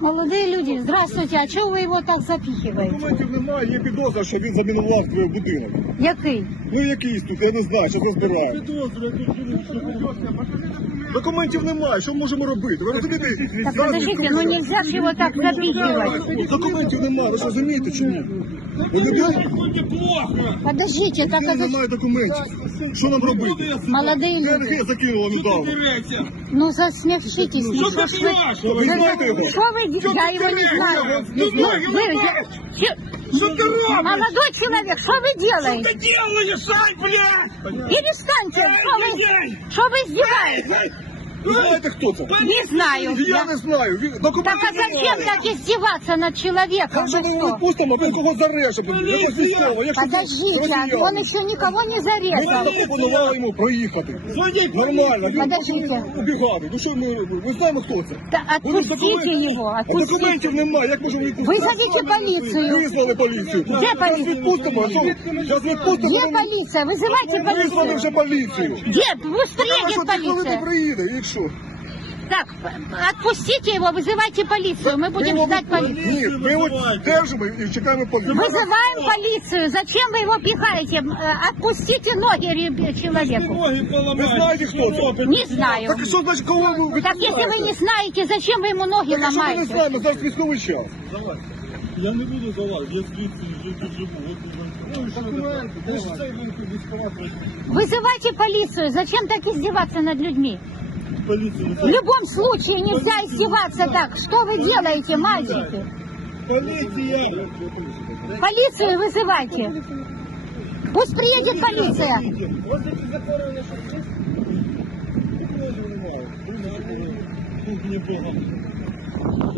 Молодые люди, здравствуйте, а чого ви його так запихиваете? Документів немає, є підозра, що він замінував твій будинок. Який? Ну якийсь тут, я не знаю, що розбираю. Документів немає, що можемо робити? Ви розумієте? Так зараз подождите, ну відкрили- нельзя ж его так запихивать. Документів немає, ви що розумієте чи ні? Ви не бачите? Подождите, так это... Немає документів. Що нам робити? Молодые люди, ДНГ закинула недавно. ну засмягчитесь, ну что ж вы... Ви знаєте його? Что вы, я его не знаю. Не Ну, знаю. вы, я- че- Молодой человек, что вы делаете? делаешь, Ай, блядь? Перестаньте, что вы, что вы издеваетесь? Ви знаєте, хто це? Не знаю. Я Я- не знаю. Він- Так Документів а зачем немає. так издеваться над человеком? Якщо Вы ми його что? відпустимо, він когось зареже. Якось військово. Якщо Подождите, росіяни. он еще никого не Ми зарезал. запропонували йому проїхати. Нормально. Він Подождите. убігати. Ну що ми робимо? Ми знаємо, хто це. Да Вони ж отпустите документи- его, А отпустите. документів немає, як можемо відпустити? Вызовите полицию. Визвали поліцію. Де Зараз поліція? відпустимо, а що? Зараз відпустимо. Где полиция? Вызывайте Визвали полицию. вже поліцію. Где? Пусть Так, а що приедет ти коли ти полиция. приїде? І що? Так, отпустите его, вызывайте полицию. Мы будем його- ждать полицию. Ні, ми його держимо і чекаємо поліцію. Вызываем полицию. Зачем вы его пихаете? М, э, Отпустите ноги ребе- человеку. Ви знаєте, хто це? Не знаю. Так і що значить, коли ви Так если вы не знаете, зачем вы ему ноги Так, а що ми не ломаете? знаємо, зараз військовий час. Я не буду залазити, я звідси вже живу. Вызывайте полицию. Зачем так издеваться над людьми? Поліцію В любом случае нельзя издеваться так. Что вы делаете, мальчики? Поліція! Полицию вызывайте. Пусть приедет полиция. Кухня Бога.